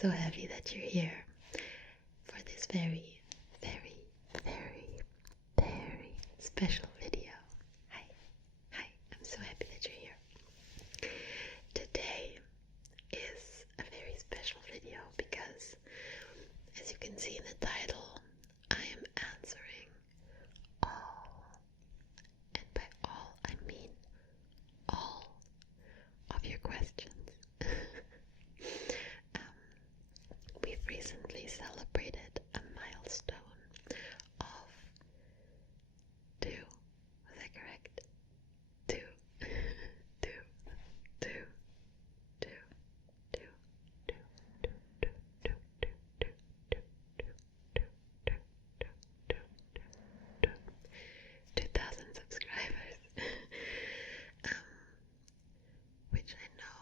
so happy that you're here for this very, very, very, very special video. Hi, I'm so happy that you're here. Today is a very special video because, as you can see in the title, I am answering all, and by all I mean all, of your questions. We've recently celebrated a milestone of 2, was that correct? 2, 2, 2, 2, 2, 2, 2,000 subscribers, which I know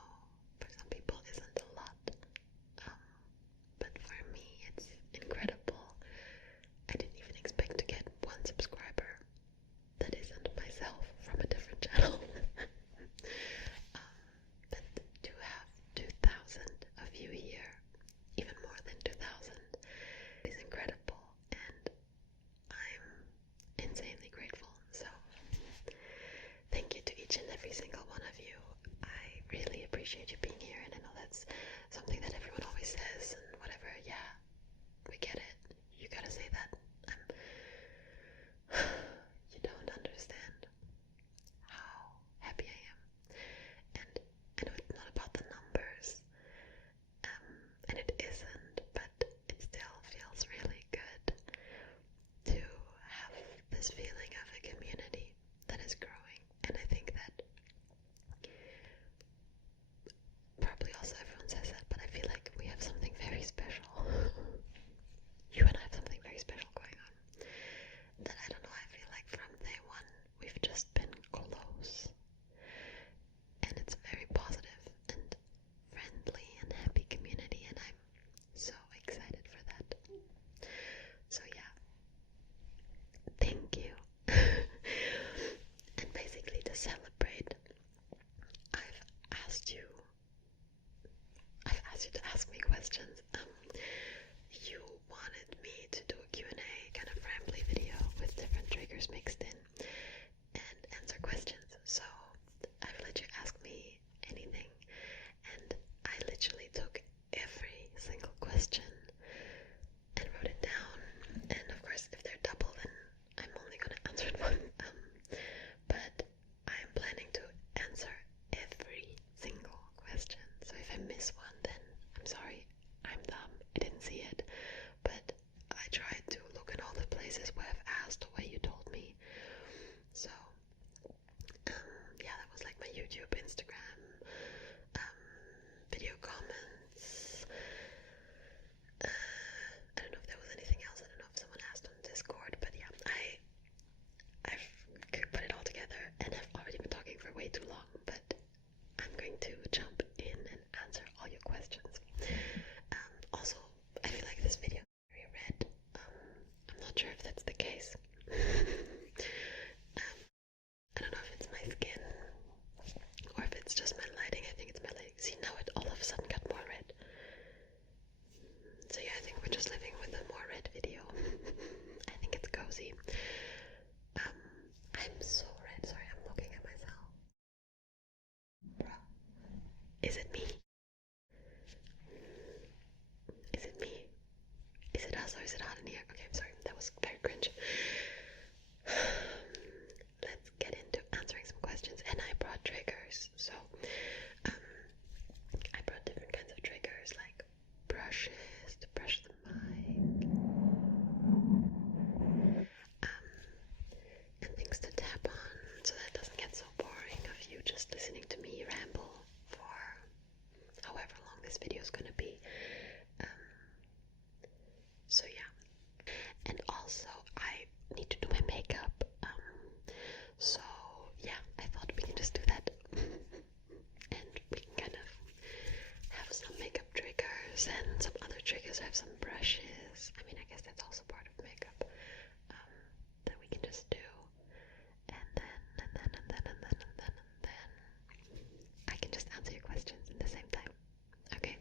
for some people isn't a lot, but for me it's incredible. I didn't even expect to get 1 subscriber that isn't myself from a different channel. But to have 2,000 of you here, even more than 2,000, is incredible, and I'm insanely grateful. So thank you to each and every single one of you. I really appreciate you being here, and I know that's something that everyone always says and whatever. Yeah, we get it. You gotta say that. You don't understand how happy I am. And I know it's not about the numbers, and it isn't, but it still feels really good to have this feeling of a community that is growing. And I think that probably also everyone says that, but I feel like we have something very special. You and I have something very special going on. That I don't know, I feel like from day one we've just been close. And it's a very positive and friendly and happy community, and I'm so excited for that. So yeah, thank you. And basically, to celebrate, I've asked you to ask me questions. You wanted me to do a Q&A, kind of rambly video with different triggers mixed in, and answer questions. So I've let you ask me anything, and I literally took every single question and wrote it down. And of course, if they're double, then I'm only gonna answer it once. But I'm planning to answer every single question. So if I miss one, then I'm sorry. I'm dumb. I didn't see it. But I tried to look in all the places where I've asked the way you told me. So yeah, that was like my YouTube, Instagram, video comments. I don't know if there was anything else. I don't know if someone asked on Discord, but yeah, I've put it all together, and I've already been talking for way too long, but I'm going to jump in and answer all your questions. Also, I feel like this video is very red. I'm not sure if that's the case. I don't know if it's my skin or if it's just my lighting. I think it's my lighting. See, now it all of a sudden got more red. So yeah, I think we're just living with a more red video. I think it's cozy. I'm so red. Sorry, I'm looking at myself. Bruh. Is it me? Is it me? Is it us or is it hot in here? Okay, I'm sorry. That was very cringe. Let's get into answering some questions. And I brought triggers. So I brought different kinds of triggers, like brushes to brush the mic, and things to tap on, so that doesn't get so boring of you just listening to me ramble for however long this video is gonna be. So yeah, and also I need to do my makeup. So yeah, I thought we can just do that, and we can kind of have some makeup triggers and some other triggers. I have some brushes. I mean, I guess that's also part of makeup that we can just do, and then I can just answer your questions at the same time. Okay.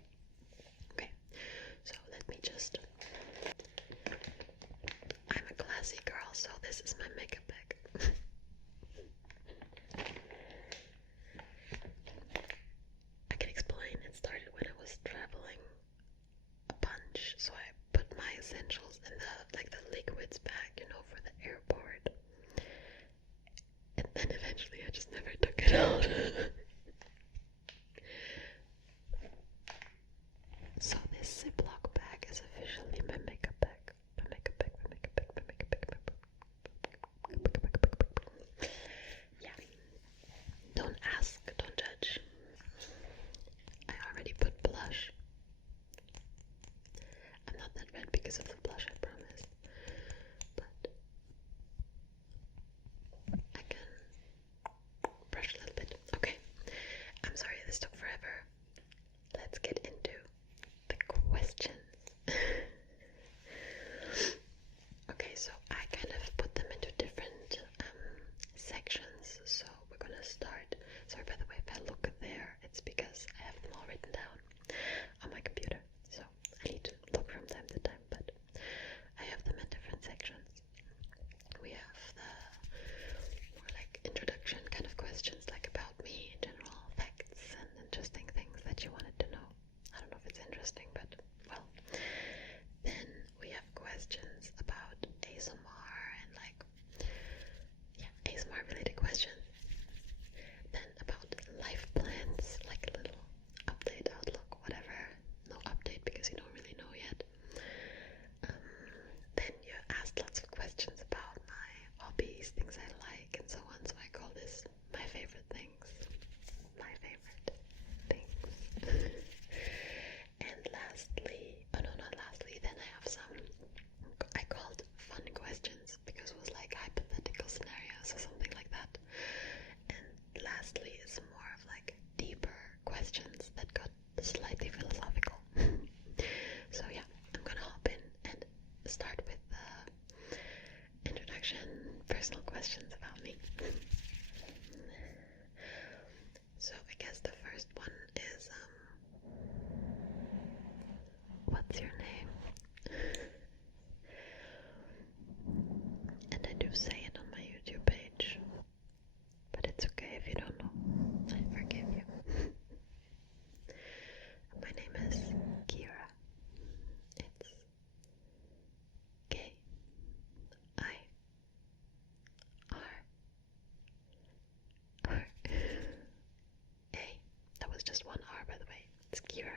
it's Kira.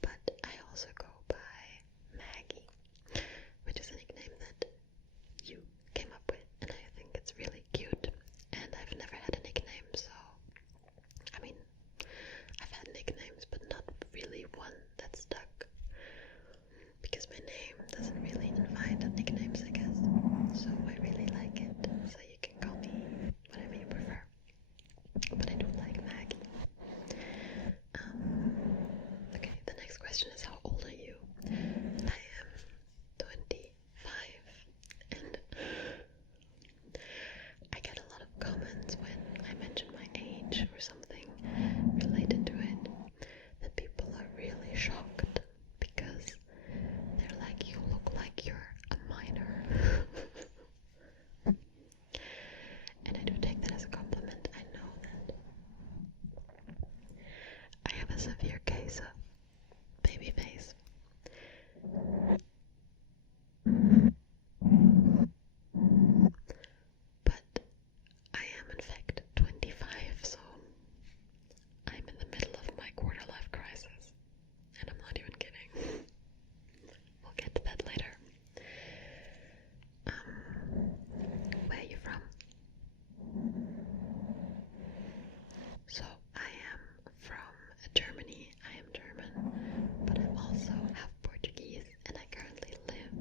But I also go by Maggie, which is a nickname that you came up with, and I think it's really cute. And I've never had a nickname, so I mean, I've had nicknames, but not really one that stuck, because my name doesn't really invite nicknames, I guess. So I really like it. So you can call me whatever you prefer. But I do like Maggie. Okay, the next question is, how old are you? I am 25, and I get a lot of comments when I mention my age or something related to it, that people are really shocked because they're like, you look like you're a minor. And I do take that as a compliment. I know that I have a severe case of baby face. But I am in fact 25, so I'm in the middle of my quarter life crisis. And I'm not even kidding. We'll get to that later. Where are you from? So I am from Germany. I am German, but I'm also half Portuguese, and I currently live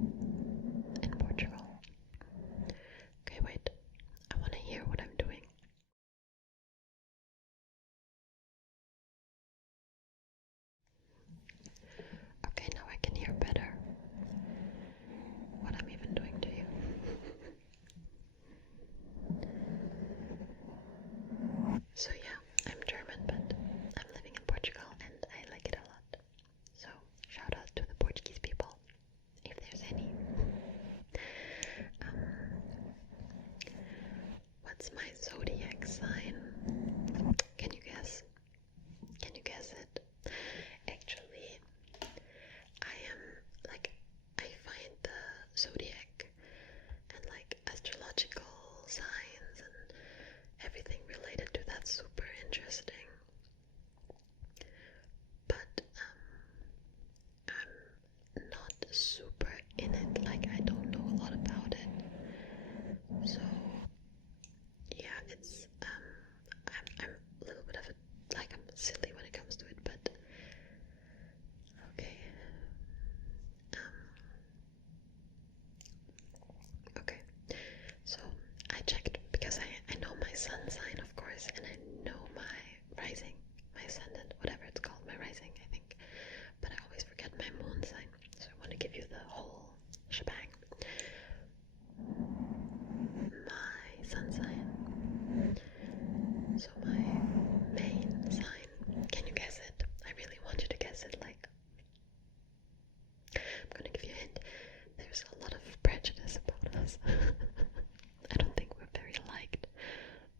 in Portugal. Okay, wait. I want to hear what I'm doing. Okay, now I can hear better what I'm even doing to you. So yeah, I'm German, but I'm living in Portugal and I like it a lot. So shout out to the Portuguese people, if there's any. What's my zodiac sign? Can you guess? Can you guess it? Actually, I am like, I find the zodiac and like astrological signs and everything related to that super interesting. But I'm not super in it, like I don't know a lot about it. So yeah, it's I'm a little bit of a, like, I'm silly when it comes to it, but okay. Okay, so I checked because I know my sun sign, of course, and I know my rising, my ascendant, whatever it's called, my rising, I think. But I always forget my moon sign, so I want to give you the whole shebang. My sun sign. So my main sign. Can you guess it? I really want you to guess it. Like, I'm gonna give you a hint. There's a lot of prejudice about us. I don't think we're very liked,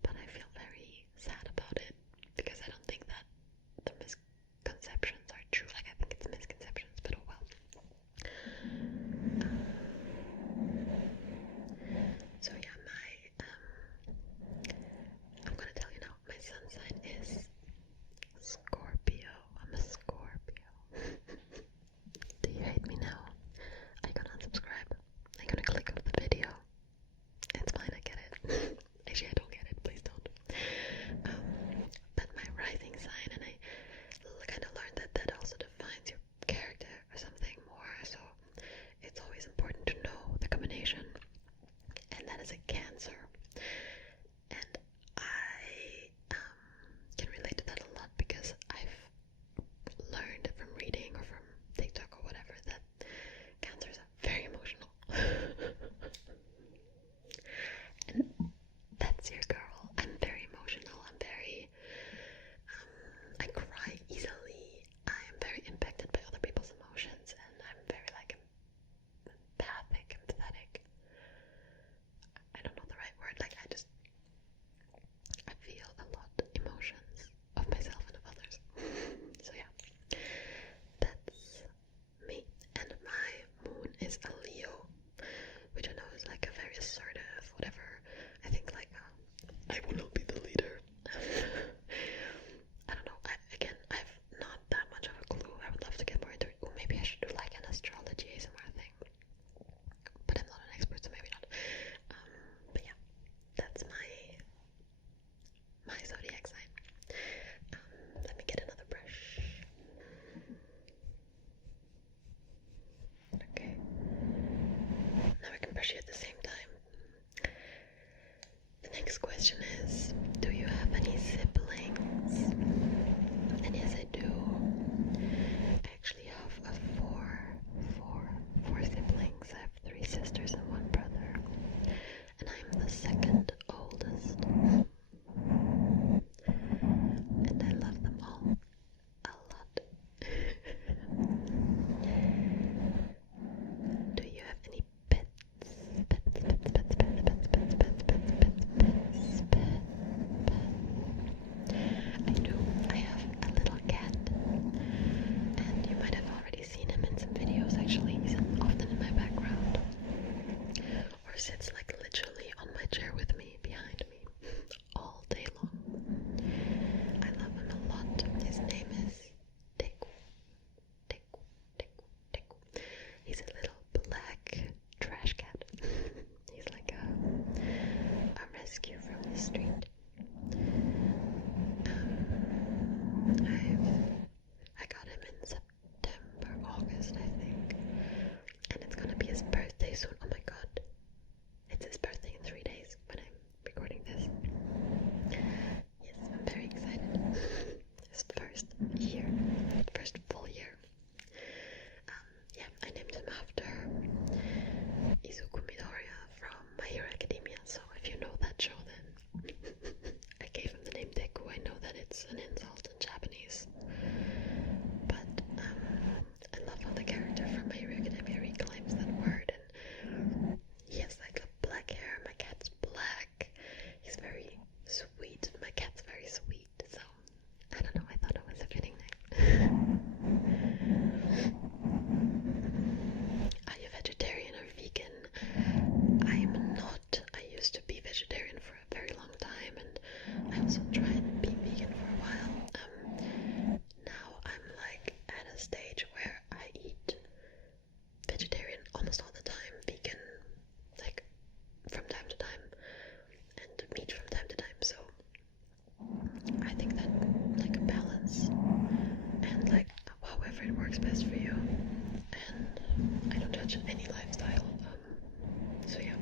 but I feel very sad about it because I don't think that the misconceptions are true. Like, I think it's misconceptions, but oh well. So yeah, I'm gonna tell you now, my sun sign is Scorpio. I'm a Scorpio. Do you hate me now? Are you gonna unsubscribe? Are you gonna click off the video? It's fine, I get it. Actually, I don't get it, please don't. But my rising sign, and I kind of learned that that also defines your character or something more, so it's always important to know the combination, and that is a Cancer. And I can relate to that a lot because I've learned from reading or from TikTok or whatever that Cancers are very emotional. And that's your girl. I'm very emotional. I'm very, I cry easily. I am very impacted by other people's emotions, and I'm very like empathic, empathetic. I don't know the right word. Like, I feel a lot of emotions of myself and of others. So yeah, that's me. And my moon is a Leo, which I know is like a very assertive, whatever. I think like, I will not be the leader. I don't know. I question is, do you have any siblings? And yes, I do. I actually have four siblings. I have 3 sisters and 1 brother. And I'm the second oldest. And I love them all a lot. Do you have any pets? I do. I have a little cat. And you might have already seen him in some videos actually. He's often in my background. Or sits like literally on my chair with me, behind me, all day long. I love him a lot. His name is Deku. He's a little black trash cat. He's like a rescue from the street. I got him in September, August, I think. And it's gonna be his birthday soon. Oh my god. It's his birthday in 3 days when I'm recording this. Yes, I'm very excited. His first full year. Yeah, I named him after Izuku Midoriya from My Hero Academia. So if you know that show, then I gave him the name Deku. I know that it's an insult in Japanese, but I love how the character from My Hero Academia reclaims that word, and he has like a black hair. My cat's black. He's very sweet. My cat's very sweet. So I don't know. I thought it was a fitting name. Are you vegetarian or vegan? I'm not. I used to be vegetarian for a very long time, and I also tried being vegan for a while. Now I'm like at a stage where I eat vegetarian almost all the time, vegan like from time to time, and meat from time to time. So I think that like a balance and like however it works best for you, and I don't judge any lifestyle. So yeah,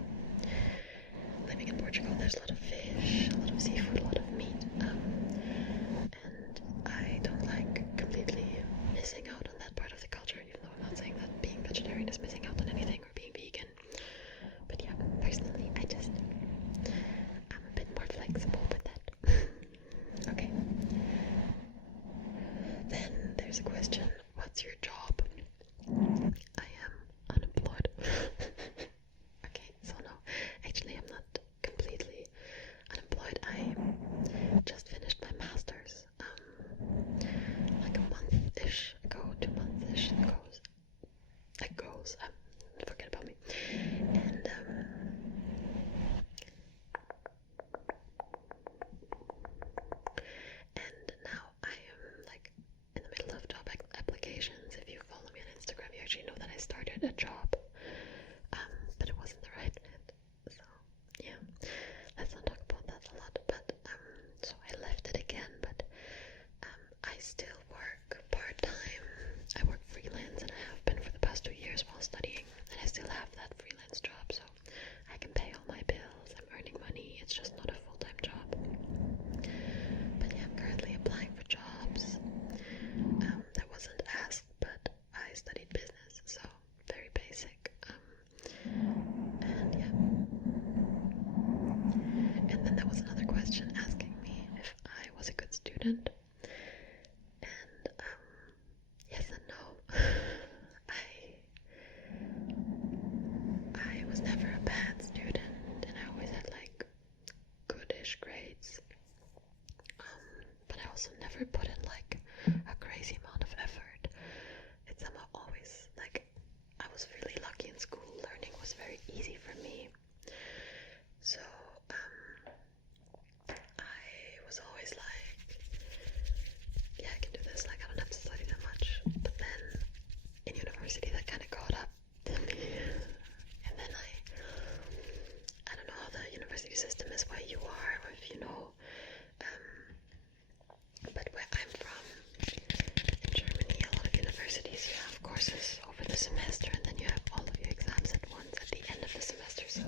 living in Portugal, there's a lot of fish, a lot of seafood, a lot of meat, and I don't like completely missing out on that part of the culture, even though I'm not saying that being vegetarian is missing out on anything or being vegan. But yeah, personally, I'm a bit more flexible with that. Okay. Then there's a question, what's your job? I am unemployed. Okay, so no, actually I'm not completely unemployed. I just finished my master's like a month-ish ago, 2 months-ish forget about me. And now I am like in the middle of job applications. If you follow me on Instagram, you actually know that I started a job, but it wasn't the right fit. So yeah, let's not talk about that a lot. But so I left it again, but I still work part-time. I work freelance, and I have been for the past 2 years while studying, and I still have that freelance job, so I can pay all my bills. I'm earning money. It's just not a full-time job. But yeah, I'm currently applying for jobs. That wasn't asked, but I studied business, so very basic. And yeah. And then there was another question asking me if I was a good student. And yes and no. I was never a bad student, and I always had like goodish grades. But I also never put in like a crazy amount of effort. It's somehow always like I was really lucky in school. Learning was very easy for me. So I was always like, yeah, I can do this. Like I don't have to study that much. But then in university, that kind of caught up to me. And then I don't know how the university system is where you are, or if you know. But where I'm from, in Germany, a lot of universities, you have courses over the semester, and then you have all of your exams at once at the end of the semester. So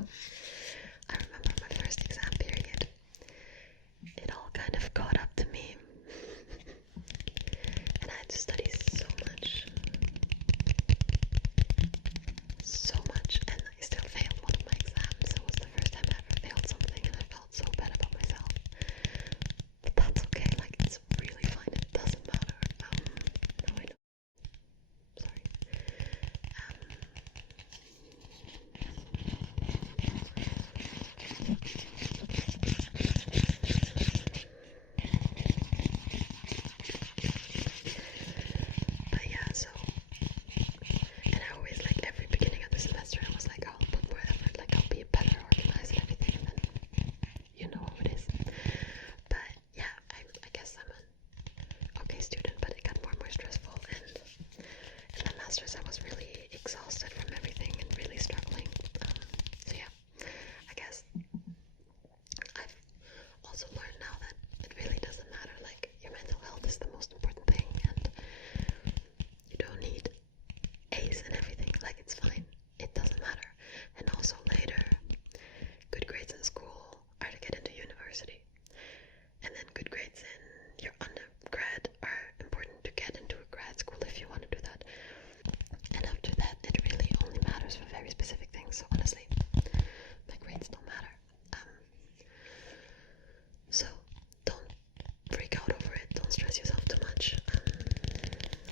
don't stress yourself too much.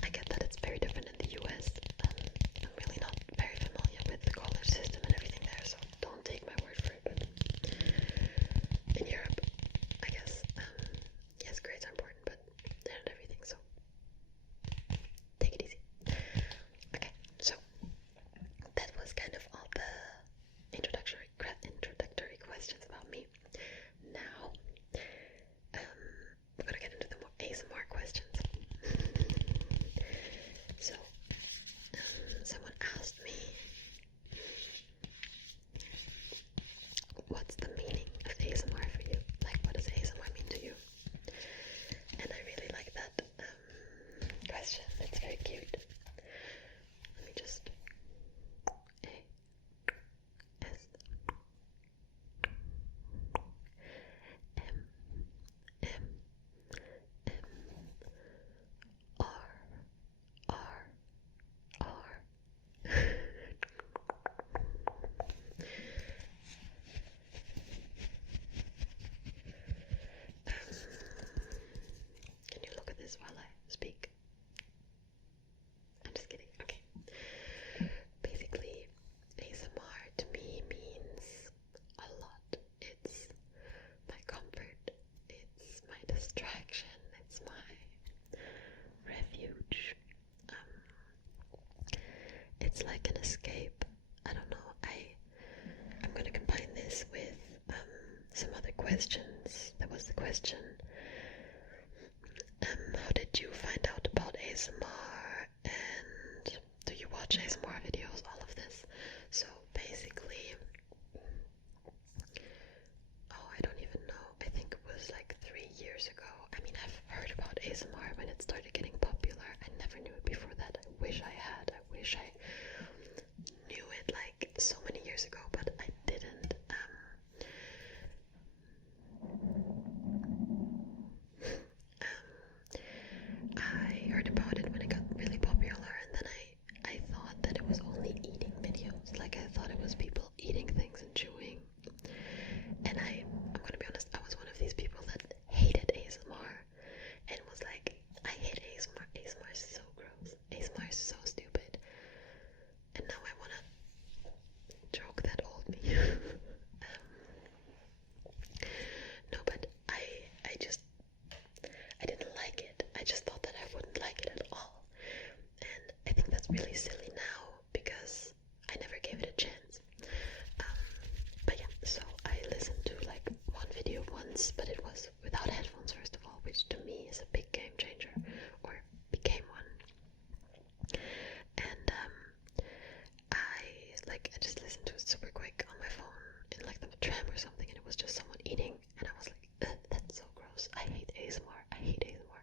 I get that it's very different in the US. I'm really not very familiar with the college system and everything there, so don't take my word for it. But in Europe, I guess, yes, grades are important, but they're not everything, so take it easy. Okay, so that was kind of all the introductory questions about me. Now, we're gonna get into the more ASMR questions. So, someone asked me, what's the meaning of ASMR for you? Like, what does ASMR mean to you? And I really like that question. It's very cute. Let me just Can you look at this while I speak? I'm just kidding. Okay. Basically, ASMR to me means a lot. It's my comfort. It's my distraction. It's my refuge. It's like an escape. I don't know. I'm gonna combine this with some other questions. There was the question, how did you find out about ASMR, and do you watch ASMR videos, all of this. So basically, I don't even know, I think it was like 3 years ago. I mean, I've heard about ASMR when it started getting popular. I never knew it before that. I wish I had. I wish I knew it like so many years ago, but I didn't. I heard about it when it got really popular, and then I thought that it was only eating videos. Like, I thought it was people eating things and chewing. And I'm gonna be honest, I was one of these people that hated ASMR and was like, I hate ASMR. ASMR is so gross. ASMR is so stupid. And now I wanna choke that old me. No, but I didn't like it. I just thought that I wouldn't like it at all. And I think that's really silly now because I never gave it a chance. But yeah, so I listened to like one video once, but it was without headphones first of all, which to me is a big game changer, or became one. And I just listened to it super quick on my phone in like the tram or something, and it was just someone eating, and I was like, that's so gross. I hate ASMR. I hate ASMR.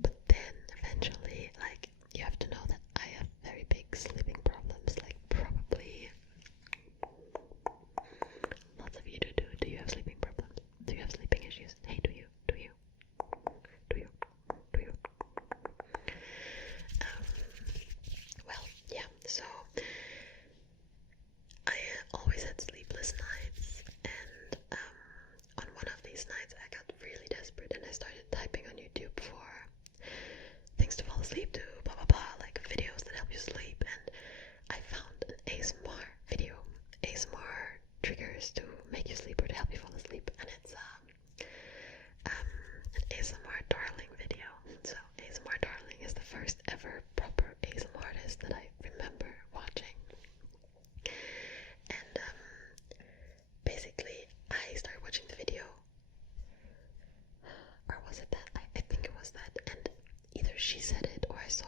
But then eventually, like, you have to know that I have very big sleeping problems, like probably lots of you do. Do you have sleeping problems? Do you have sleeping issues? Hey, do you? Well, yeah, so I always had sleepless nights, and on one of these nights I got really desperate and I started typing on YouTube for things to fall asleep to, blah blah blah, like videos that help you sleep, and I found an ASMR video, ASMR triggers to make you sleep or to help you fall asleep, and it's an ASMR Darling video. So ASMR Darling is the first ever proper ASMR artist that I remember watching. And basically I started watching the video, or was it that? I think it was that, and either she said it or I saw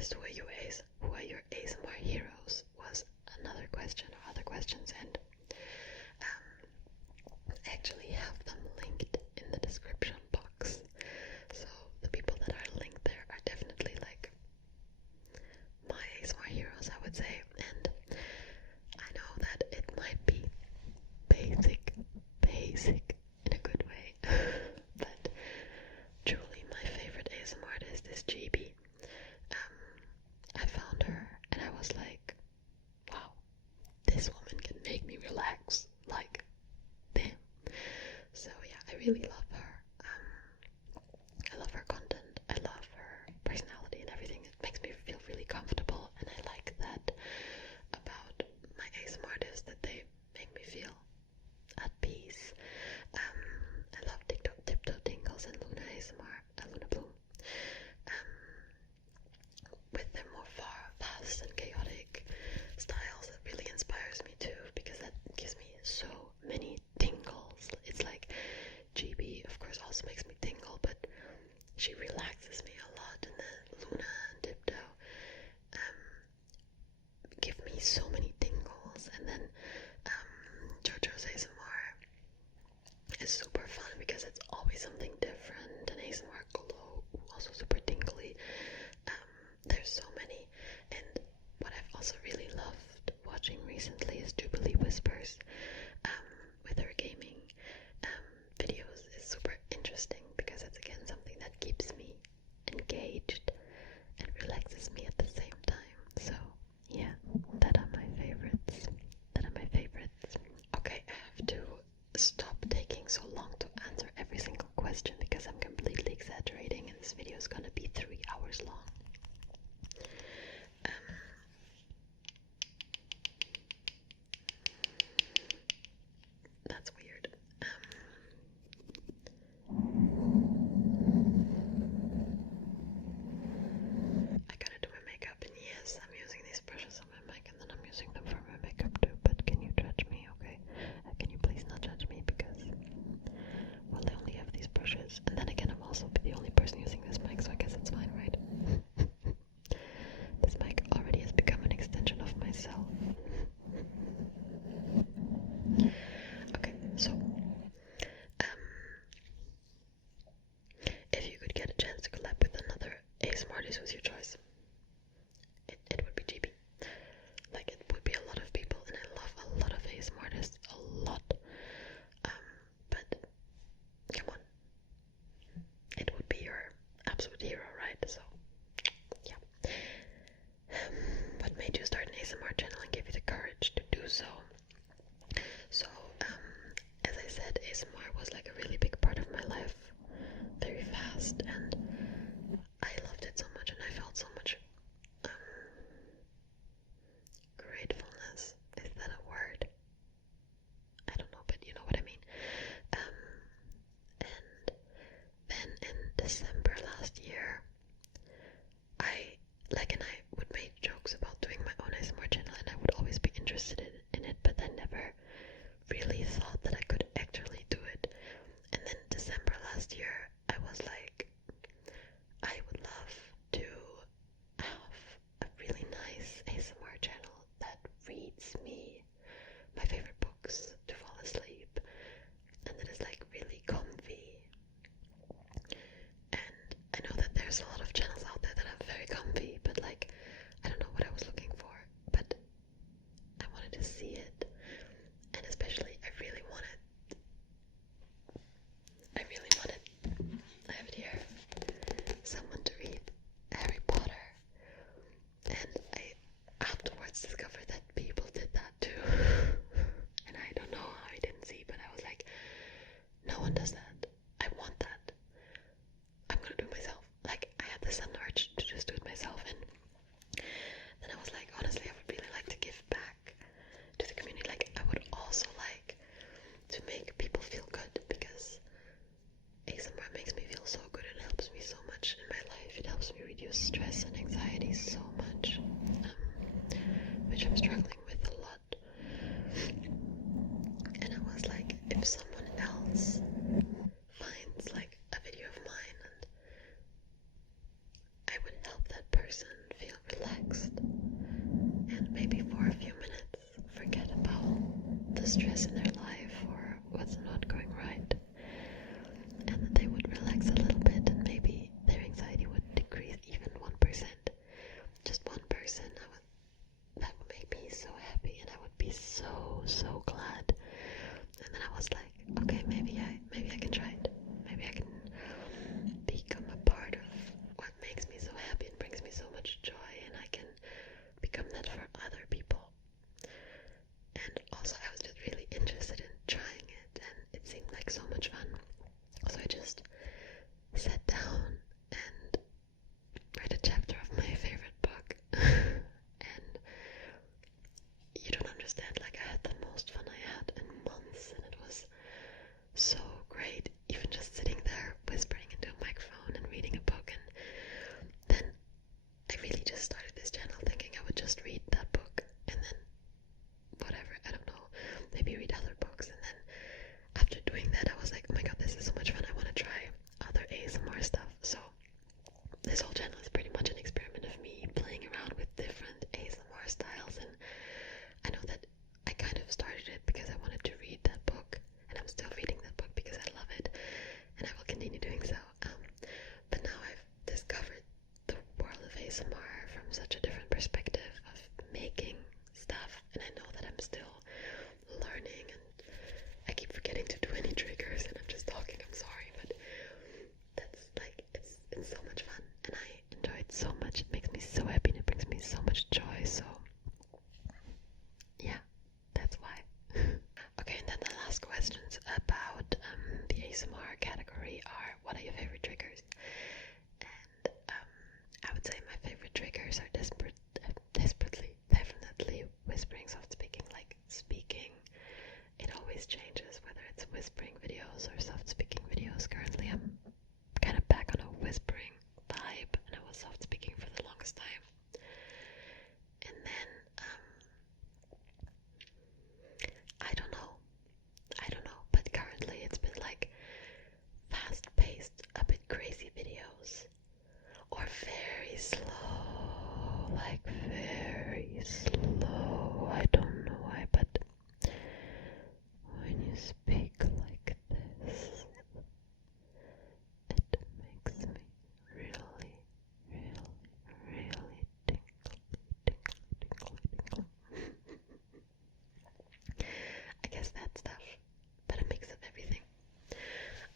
artists? Who are your ASMR heroes? Was another question, or other questions, and I actually have them linked in the description box. So the people that are linked there are definitely like my ASMR heroes, I would say. And I know that it might be basic in a good way, but truly my favorite ASMR artist is GB. I found her and I was like, wow, this woman can make me relax, like, damn. So yeah, I really love her. I love her content, I love her personality and everything. It makes me feel really comfortable, and I like that about my ASMR artists, that they make me feel at peace. I love Tiptoe Tingles and Luna ASMR, Luna Bloom. With their more fast and chaotic styles, that really inspires me too, because that gives me so many tingles. It's like GB, of course, also makes me tingle, but she relaxes me a lot, and then Luna and Tiptoe give me so many tingles. And then JoJo's ASMR is super fun because it's always something different. And ASMR Glow, also super tingly. There's so many. And what I've also really loved watching recently is Jubilee Whispers. With her gaming videos is super interesting because it's again something that keeps me engaged and relaxes me at the same time. So yeah, that are my favorites. Okay, I have to stop taking so long to answer every single question because I'm completely exaggerating, and this video is gonna be 3 hours long. That's weird. I gotta do my makeup, and yes, I'm using these brushes on my mic, and then I'm using them for my makeup too, but can you judge me, okay? Can you please not judge me, because, well, I only have these brushes, and then again, I'm also the only person using this mic, so I guess it's fine, right? This mic already has become an extension of myself. Okay, so, if you could get a chance to collab with another ASMR artist, who's your choice? It would be GB. Like, it would be a lot of people, and I love a lot of ASMR artists, a lot. But come on, it would be your absolute hero, right? So yeah. What made you start an ASMR channel and gave you the courage to do so? So as I said, ASMR was like a really big part of my life, very fast, and I loved it so much, and I felt so much gratefulness. Is that a word? I don't know, but you know what I mean. And then in December last year, I would make jokes about doing my own ASMR channel, and I would always be interested in it, but I never really thought that I could actually do it. And then December last year, I was like, I would love to have a really nice ASMR channel that reads me my favorite books to fall asleep, and that is like really comfy. And I know that there's a lot of channels out there that are very comfy, but like, I don't know what I was looking for, but I wanted to see it. And especially I have it here, someone to read Harry Potter. And I afterwards discovered that people did that too. And I don't know how I didn't see, but I was like, no one does that. I want that. I'm gonna do it myself. Like, I had the sudden urge to just do it myself, and then I was like, honestly, I would really like to give back to the community. Like, I would also like to make people feel good, because ASMR makes me feel so good and helps me so much in my life. It helps me reduce stress and anxiety so much, which I'm struggling with a lot. And I was like, if someone else category are what are your favorite triggers? And I would say my favorite triggers are desperately, definitely whispering, soft speaking, like speaking. It always changes whether it's whispering videos or soft speaking videos. Currently I'm kind of back on a whispering vibe, and I was soft speaking for the longest time. And then I don't know, but currently it's been like fast-paced, a bit crazy videos, or very slow, like very slow. I don't know why, but when you speak like this, it makes me really, really, really tinkly. I guess that stuff, but a mix of everything.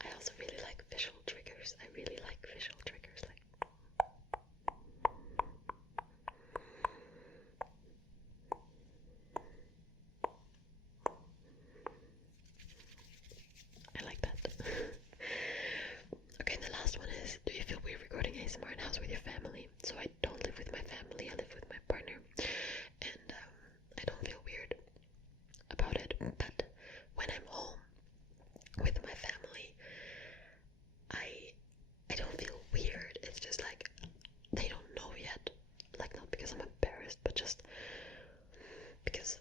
I also really like visual triggers. I really like visual triggers, like I like that. Okay, and the last one is, do you feel weird recording ASMR in house with your family? So I don't live with my family, I live with my partner, and I don't feel weird about it, but when I'm home with my family, I don't feel weird. It's just like they don't know yet, like not because I'm embarrassed, but just because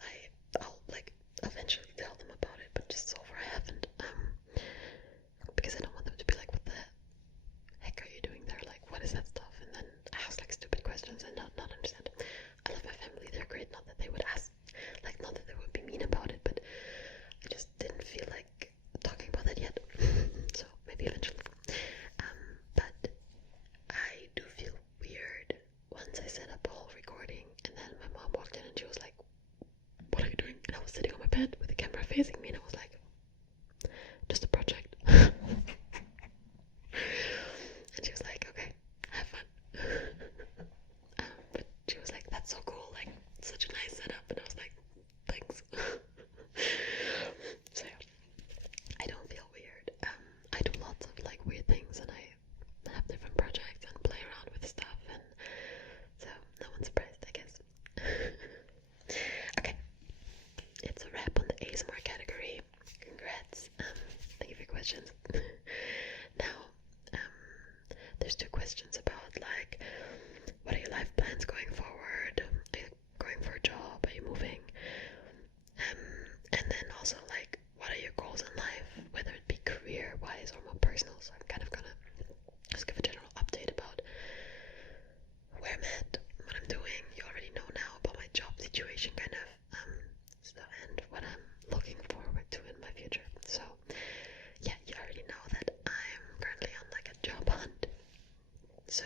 I'll like eventually tell them about it, but just so far I haven't, because I don't want them to be like, what the heck are you doing there, like what is that stuff, and then ask like stupid questions and not understand. I love my family, they're great, not that they would ask, like not that they would be mean about it, but I just didn't feel like talking about that yet. So maybe eventually. But I do feel weird once I set up a whole recording, and then my mom walked in and she was like, what are you doing? And I was sitting on my bed with the camera facing me, and I was like, just a project. And she was like, okay, have fun. But she was like, that's so cool, like such a nice setup, and I was like, thanks. So yeah, I don't feel weird. I do lots of like weird things, and I have different projects and play around with stuff, and so no one's surprised, I guess. Okay, it's a wrap on the ASMR category. Congrats. Thank you for your questions. Now, there's 2 questions about like, what are your life plans going forward? Are you going for a job? Are you moving? And then also like, what are your goals in life, whether it be career-wise or more personal? So I'm kind of gonna just give a general update about where I'm at, what I'm doing. You already know now about my job situation, kind of, stuff, and what I'm looking forward to in my future. So yeah, you already know that I'm currently on like a job hunt. So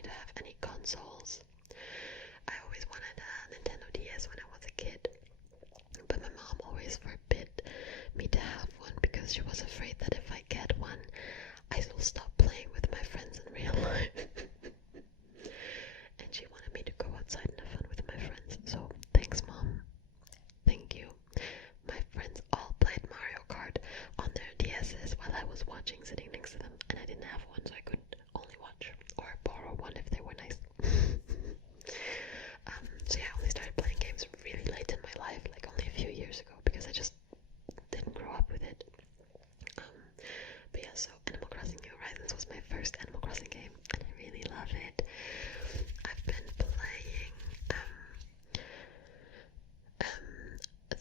me to have any consoles. I always wanted a Nintendo DS when I was a kid, but my mom always forbid me to have one because she was afraid that if I get one, I will stop playing with my friends in real life. And she wanted me to go outside and have fun with my friends. So thanks, Mom. Thank you. My friends all played Mario Kart on their DSs while I was watching, sitting next to them, and I didn't have one, so I could only watch or borrow one if they were nice. So yeah, I only started playing games really late in my life, like only a few years ago, because I just didn't grow up with it. But yeah, so Animal Crossing New Horizons was my first Animal Crossing game, and I really love it. I've been playing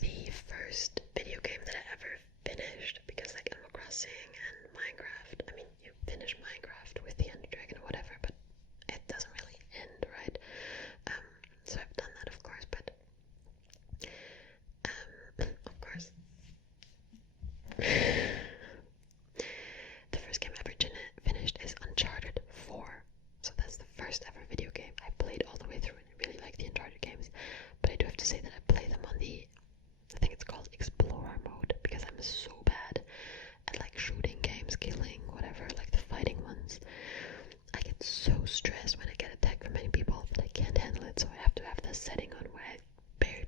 the first video game that I ever finished, because like Animal Crossing and Minecraft, I mean, you finish Minecraft with the Ender Dragon or whatever, but it doesn't really end, right? So I've done that, of course, but of course, the first game I ever finished is Uncharted 4. So that's the first ever video game I played all the way through, and I really like the Uncharted games. But I do have to say that I play them on the, I think it's called Explorer mode, because I'm so bad at like shooting games, killing, whatever, like the fighting ones. I get so stressed when I get attacked from many people that I can't handle it, so I have to have this setting on where I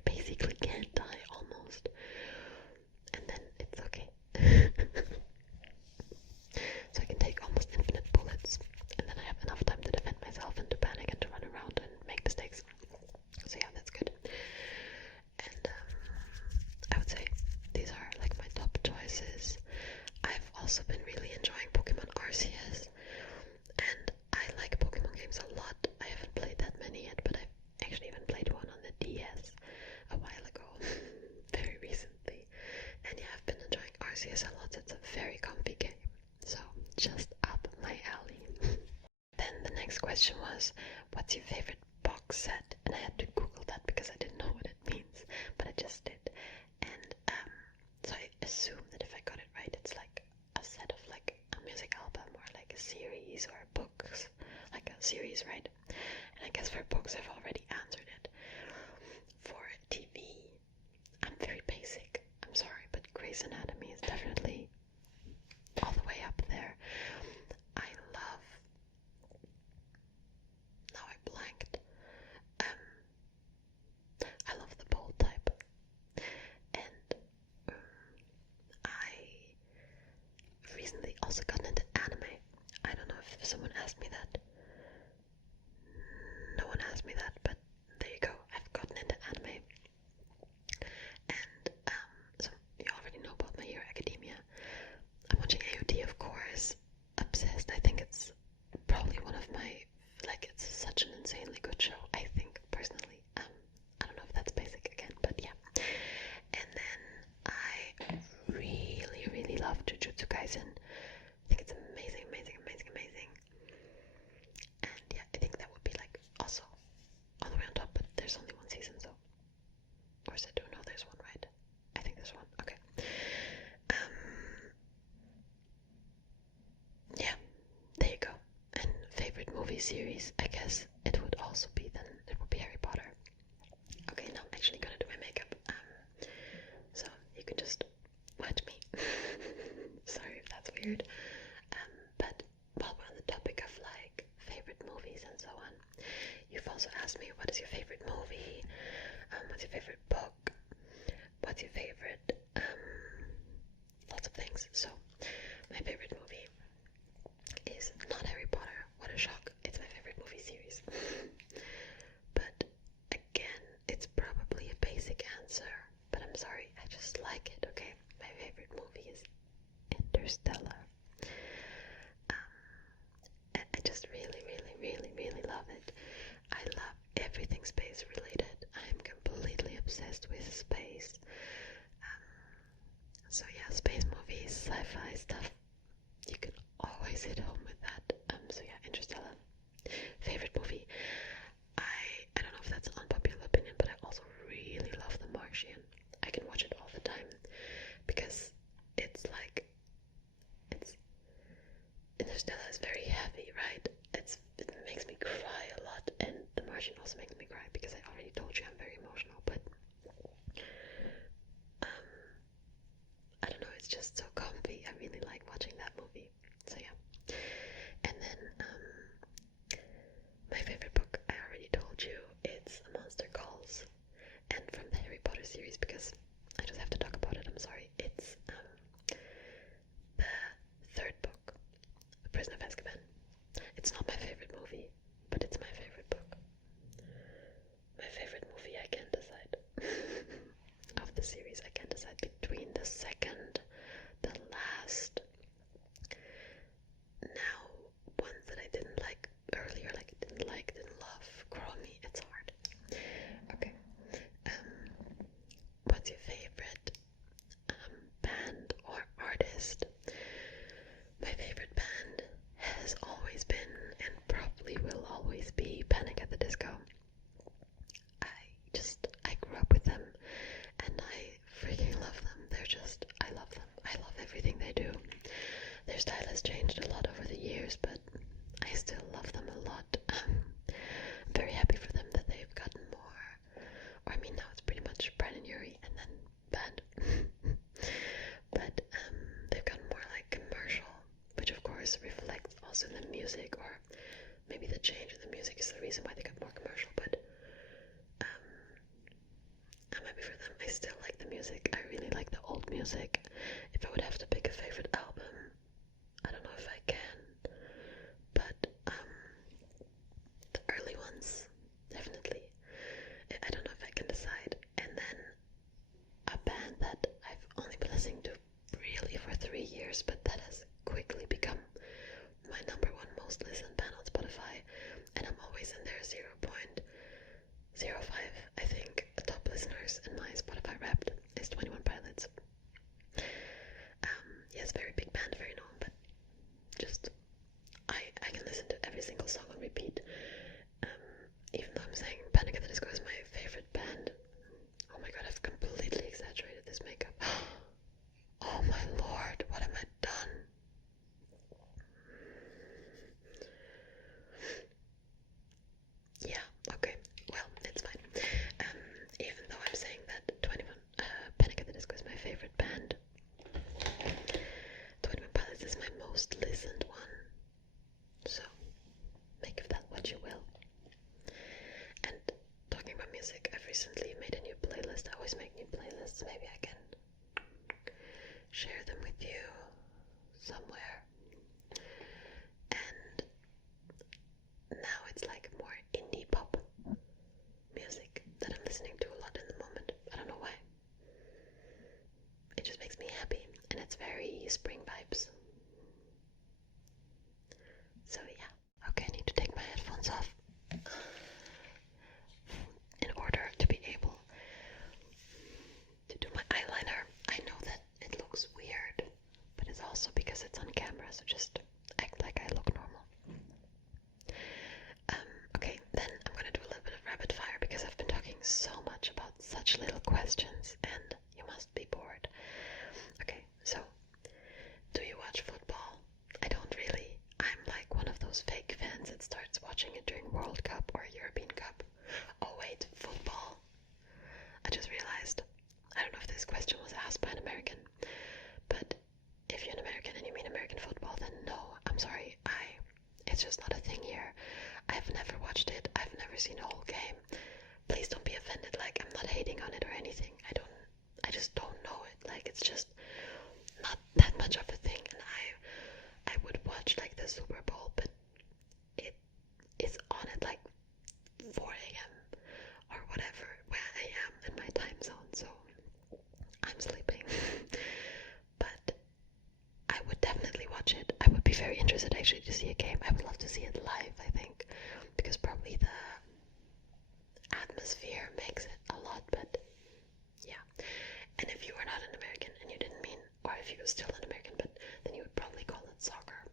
basically can't die almost. And then it's okay. So I can take almost infinite bullets, and then I have enough time to defend myself and to panic and to run around and make mistakes. So yeah, that's good. And I would say these are like my top choices. I've also been really enjoying Pokemon Arceus, and I like Pokemon games a lot. I haven't played that many yet, but I've actually even played one on the DS a while ago, very recently. And yeah, I've been enjoying Arceus a lot. It's a very comfy game, so just up my alley. Then the next question was, what's your favorite box set? And I had to Google that because I didn't know what it means, but I just did. And so I assume that if I got it right, it's like a set of like a music album or like a series or books, like a series, right? And I guess for books I've already answered it. For TV, I'm very basic. I'm sorry, but Grey's Anatomy is definitely all the way up there. I love, now I blanked. I love the bold type, and I recently also gotten into anime. I don't know if someone asked me that. No one asked me that, but there you go. I've gotten into anime. And so you already know about My Hero Academia. I'm watching AOT, of course. Obsessed. I think it's probably one of my, like, it's such an insanely good show, I think, personally. I don't know if that's basic again, but yeah. And then I really, really love Jujutsu Kaisen. I think it's amazing, amazing, amazing, amazing. And yeah, I think that would be like also all the way on top, but there's only one season, so. Or is it two? No, there's one, right? I think there's one. Okay. Yeah, there you go. And favorite movie series, I guess it would also be then, it would be Harry Potter. Okay, now I'm actually gonna do my makeup. So you can just watch me. Sorry if that's weird. But while we're on the topic of like favorite movies and so on, you've also asked me, what is your favorite movie? What's your favorite book? What's your favorite, lots of things. So my favorite movie is not Harry Potter. What a shock. It's my favorite movie series. But again, it's probably a basic answer, but I'm sorry, I just like it, okay? My favorite movie is Interstellar. I just really, really, really, really love it. I love everything space version also makes me cry because I already told you I'm very emotional, but I don't know, it's just so comfy. I really like watching that movie. So yeah. And then my favorite book, I already told you, it's A Monster Calls. And from the Harry Potter series, because I just have to talk about it, I'm sorry. It's the third book, The Prison of Azkaban. It's not my favorite movie, but it's my favorite book. My favorite movie, I can't decide. Of the series, I can't decide between the second, the last, now ones that I didn't like earlier, like didn't love, grow on me. It's hard. Okay. What's your favorite band or artist? My favorite band has always been and probably will always be Panic at the Disco. I grew up with them and I freaking love them. I love them. I love everything they do. Their style has changed a lot over the years, but I still love them a lot. I'm very happy for them that they've gotten more, or I mean now it's pretty much Brad and Yuri and then band. But they've gotten more like commercial, which of course reflects also in the music, or maybe the change in the music is the reason why they got more commercial, but I'm happy for them. I still like the music. I really like the old music. If I would have to pick a favorite album, I don't know if I can, but the early ones, definitely. I don't know if I can decide. And then a band that I've only been listening to really for 3 years, but that has quickly become my number one most listened band on Spotify, and I'm always in there 0.05, I think. Top listeners in my Spotify Wrapped is 21 Pilots. Yes, very big band, very known, but just I can listen to every single song on repeat. Even though I'm saying Panic at the Disco is my favorite band. Oh my god, I've completely exaggerated this makeup. Oh my lord, what have I done? Yeah, okay, well, it's fine. Even though I'm saying that Panic at the Disco is my favorite band, 21 Pilots is my most listened one. So, make of that what you will. And talking about music, I've recently made a new playlist. I always make new playlists. Maybe I can share them with you somewhere. And now it's like more indie pop music that I'm listening to a lot in the moment. I don't know why. It just makes me happy, and it's very spring vibes. So yeah. Okay, I need to take my headphones off in order to be able to do my eyeliner. I know that it looks weird, but it's also because it's on camera, so just act like I look normal. Okay, then I'm gonna do a little bit of rapid fire because I've been talking so much about such little questions and you must be bored. Okay, so do you watch football? I don't really. I'm like one of those fake fans that starts watching it during World Cup or European Cup. Oh wait, football. I just realized, I don't know if this question was asked by an American, but if you're an American and you mean American football, then no, I'm sorry, it's just not a thing here. I've never watched it, I've never seen a whole game. Please don't be offended, like, I'm not hating on it or anything. I just don't know it, like, it's just not that much of a thing, and I would watch, like, the Super Bowl, but it is on at, like, 4 a.m. or whatever, where I am in my time zone, so I'm sleeping. But I would definitely watch it. I would be very interested actually to see a game. I would love to see it live, I think, because probably the atmosphere makes it a lot, but yeah. And if you were not an American and you didn't mean, or if you were still an American, but then you would probably call it soccer.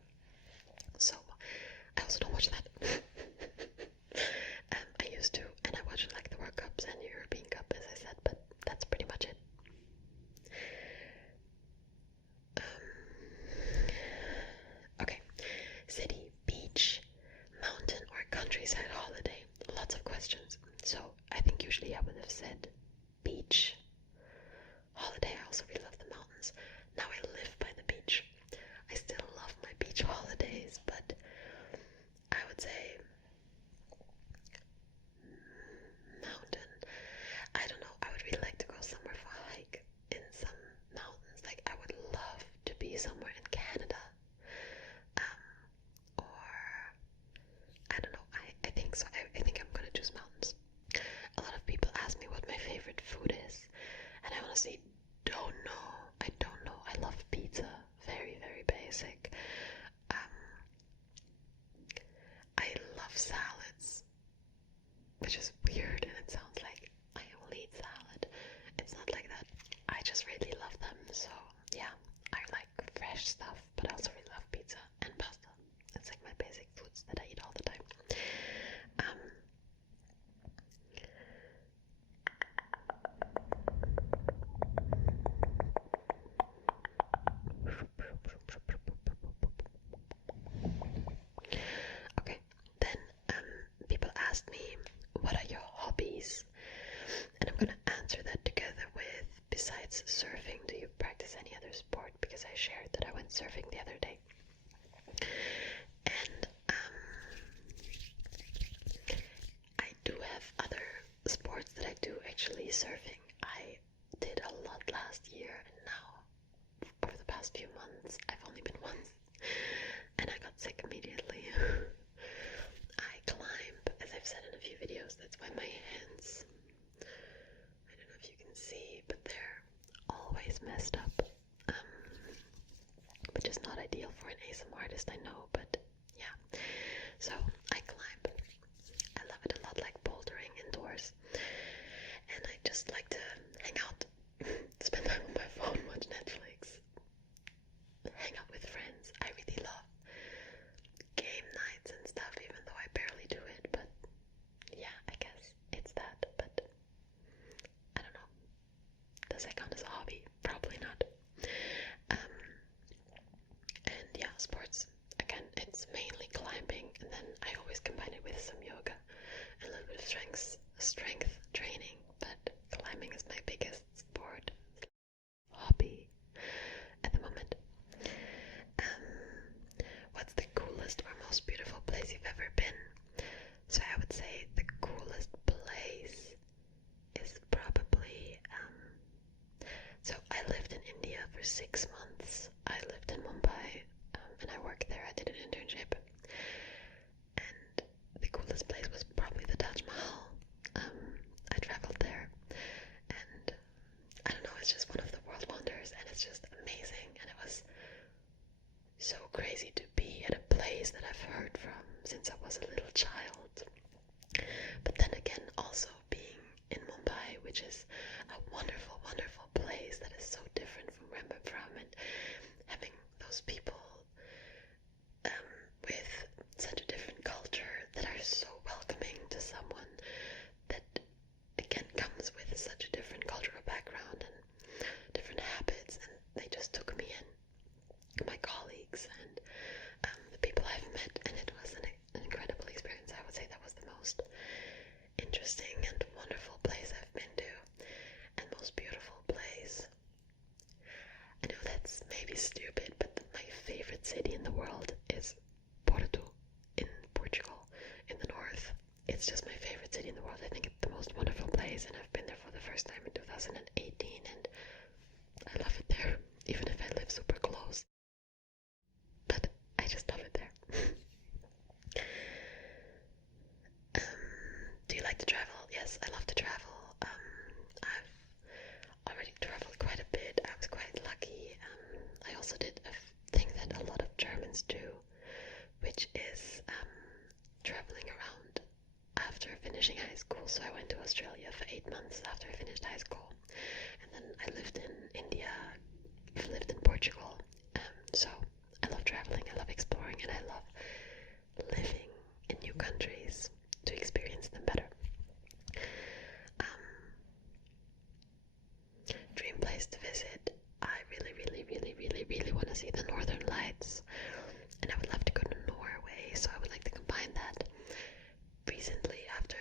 So I also don't watch that. I used to, and I watch like the World Cups and European Cup, as I said, but that's pretty much it. Okay, city, beach, mountain, or countryside holiday. lots of questions. So I think usually I would have said beach, holiday. I also really love the mountains. Now I live by the beach. I still love my beach holidays, but I would say mountain. I don't know. I would really like to go somewhere for a hike in some mountains. Like I would love to be somewhere in Canada. Or I don't know. I think so. I think I'm gonna choose mountains. A lot of people ask me what my favorite food is, and I honestly don't know. I don't know. I love pizza. Very, very basic. I love salads, which is weird, and it sounds like I only eat salad. It's not like that. I just really love them. So yeah, I like fresh stuff, but I also really love pizza and pasta. It's like my basic foods that I eat all the time. Okay, then people asked me, what are your hobbies? And I'm gonna answer that together with, besides surfing, do you practice any other sport? Because I shared that I went surfing the other day. And I do have other sports that I do actually. Surfing I did a lot last year, and now over the past few months I've only been once, and I got sick immediately. I climb, as I've said in a few videos. That's why my hands, I don't know if you can see, but they're always messed up, which is not ideal for an ASMR artist, I know, but yeah. So I climb. I love it a lot, like bouldering indoors, and I just like to hang out, spend time on my phone, watch Netflix, hang out with friends. I really love game nights and stuff, even though I barely do it, but yeah, I guess it's that. But I don't know, does that count as a hobby? Probably not. And yeah, sports, again, it's mainly climbing, and then I always combine it with some yoga and a little bit of strength training, but climbing is my biggest sport hobby at the moment. What's the coolest or most beautiful place you've ever been? So I would say the coolest place is probably, so I lived in India for 6 months. I lived in Mumbai, and I worked there. I did an internship, and the coolest place was probably the Taj Mahal. I traveled there, and I don't know, it's just one of the world wonders, and it's just amazing, and it was so crazy to be at a place that I've heard from since I was a little child. But then again, also being in Mumbai, which is a wonderful, wonderful place that is so different from where I'm from, and having those people with such a different culture that are so welcoming to someone that again comes with such a different cultural background and different habits, and they just took me in, my colleagues and the people I've met, and it was an incredible experience. I would say that was the most interesting and wonderful place I've been to, and most beautiful place. I know that's maybe stupid, but my favorite city in the world is Porto in Portugal, in the north. It's just my favorite city in the world. I think it's the most wonderful place, and I've been there for the first time in 2018, and I love it there, even if I live super close. But I just love it there. Do you like to travel? Yes, I love to travel. I've already traveled quite a bit. I was quite lucky. I also did a thing that a lot of Germans do, which is traveling around after finishing high school. So I went to Australia for 8 months after I finished high school, and then I lived in India, I've lived in Portugal. So I love traveling, I love exploring, and I love living in new countries to experience them better. Dream place to visit. I really want to see the Northern Lights, and I would love to go to Norway, so I would like to combine that. Recently, after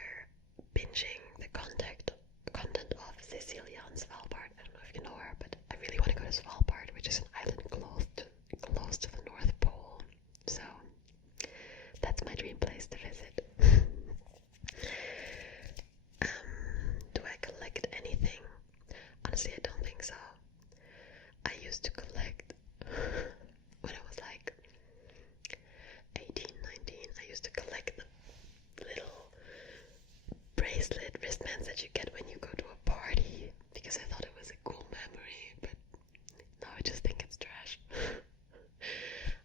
bands that you get when you go to a party, because I thought it was a cool memory, but now I just think it's trash.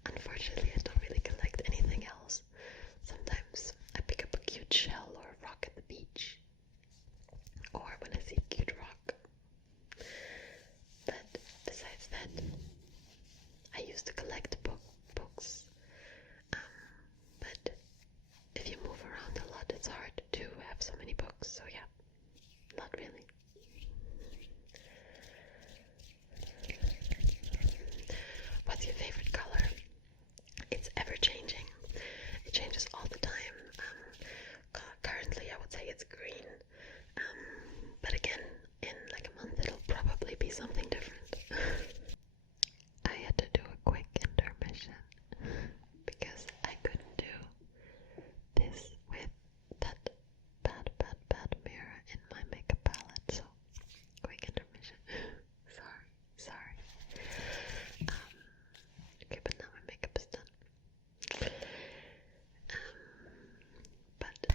Unfortunately, I don't really collect anything else. Sometimes I pick up a cute shell or a rock at the beach, or when I see a cute rock. But besides that, I used to collect books. But if you move around a lot, it's hard to have so many books. So yeah, not really. What's your favorite color? It's ever changing. It changes all the time. Currently, I would say it's green. But again, in like a month, it'll probably be something different. I had to do a quick intermission because I couldn't do this with that bad mirror in my makeup palette. So, quick intermission. Sorry. Okay, but now my makeup is done. But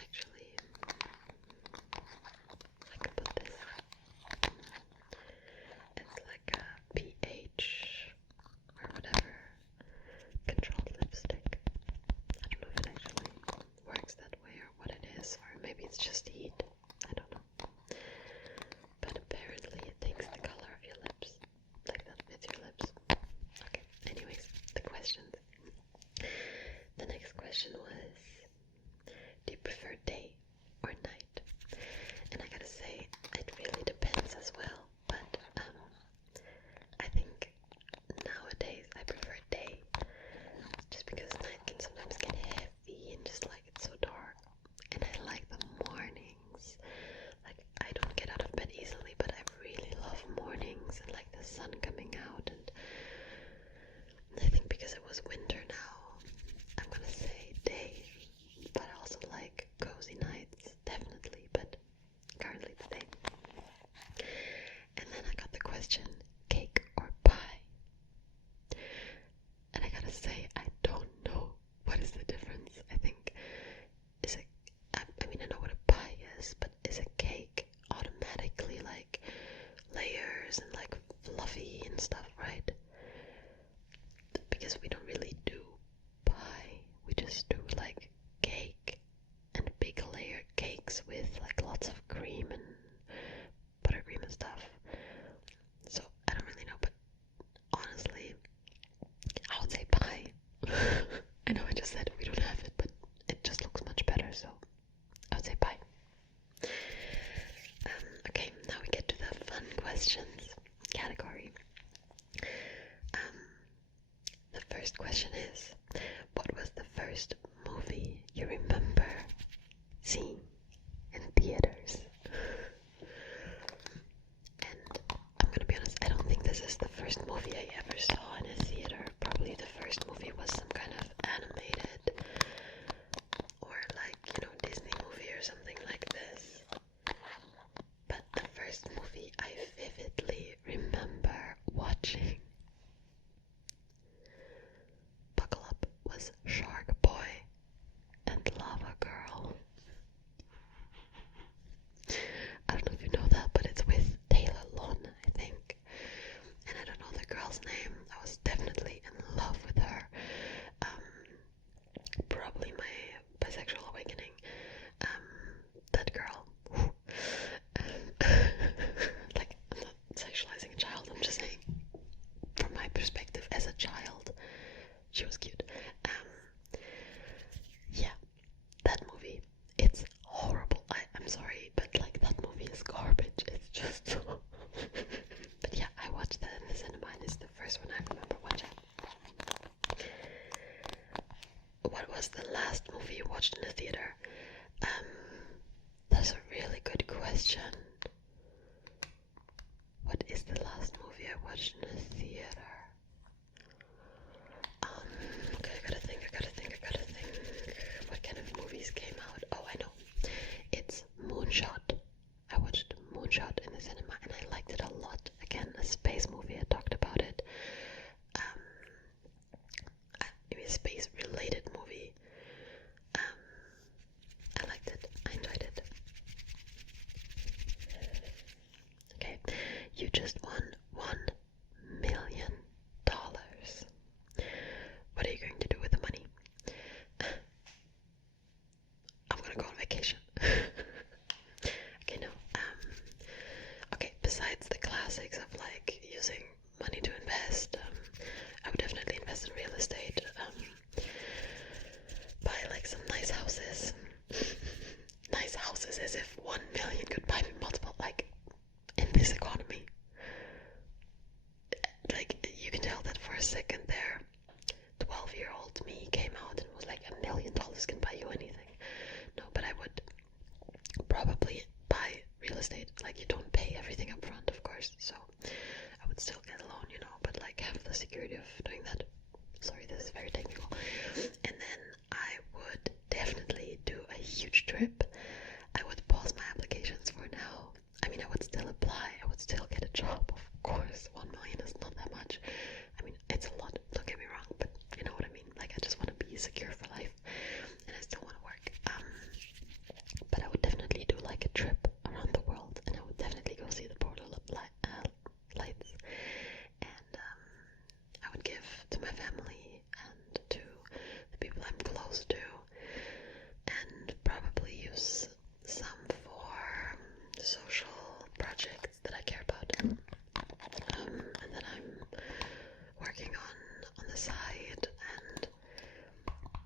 actually, I could put this. It's like a pH or whatever controlled lipstick. I don't know if it actually works that way or what it is, or maybe it's just heat. I don't know. But apparently it takes the color of your lips, like that fits your lips. Okay, anyways, the questions. The next question was, do you prefer day or night? And I gotta say, it really depends as well, but I think nowadays I prefer day, just because night can sometimes get heavy and just like it's so dark, and I like the mornings. Like, I don't get out of bed easily, but I really love mornings and like the sun coming out, and I think because it was winter now, I'm gonna say day, but I also like cozy nights, definitely, but currently it's day. And then I got the question, cake or pie? And I gotta say, I don't know what is the difference. I think, I mean, I know what a pie is, but is a cake automatically like layers and like fluffy and stuff, right? Because we don't really do pie, we just do like cake and big layered cakes with like lots of cream and buttercream and stuff. So I don't really know, but honestly, I would say pie. I know I just said we don't have it, but it just looks much better, so I would say pie. Okay, now we get to the fun questions category. The first question is, what was the first movie you remember seeing in theaters? And I'm gonna be honest, I don't think this is the first movie I ever saw in a theater. Probably the first movie was some kind of animated or like, Disney movie or something like this. But the first movie I vividly remember watching, buckle up, was Shark Boy and Lava Girl. I don't know if you know that, but it's with Taylor Lautner, I think. And I don't know the girl's name. I was definitely in love with her. Probably my bisexual awakening. That girl. Like, I'm not sexualizing a child, I'm just saying, from my perspective as a child, she was cute. Yeah, that movie, it's horrible. I'm sorry, but like, that movie is garbage. It's just so... But yeah, I watched that in the cinema, and it's the first one I remember watching. What was the last movie you watched in the theater? That's a really good question. What is the last movie I watched in the theater? Okay, I gotta think. What kind of movies came out? Oh, I know. It's Moonshot. I watched Moonshot in the cinema and I liked it a lot. Again, a space movie. I talked about it. A space-related movie. vacation. Okay, no. Okay, besides the classics of like using money to invest, I would definitely invest in real estate. Buy like some nice houses. Nice houses, as if 1 million could buy me multiple, like, in this economy. Like, you can tell that for a second there. 12-year-old me came out and was like, $1 million can buy you anything. No, but I would probably buy real estate. Like, you don't pay everything up front, of course, so I would still get a loan, you know, but like have the security of doing that. Sorry, this is very technical. And then I would definitely do a huge trip. I would pause my applications for now. I mean, I would still apply. I would still get a job, of course. 1 million is not that much. I mean, it's a lot, don't get me wrong, but you know what I mean. Like, I just want to be secure for life, and I still want to work. But I would definitely do like a trip around the world, and I would definitely go see the portal lights. And I would give to my family and to the people I'm close to, and probably use some for social projects that I care about, and that I'm working on the side, and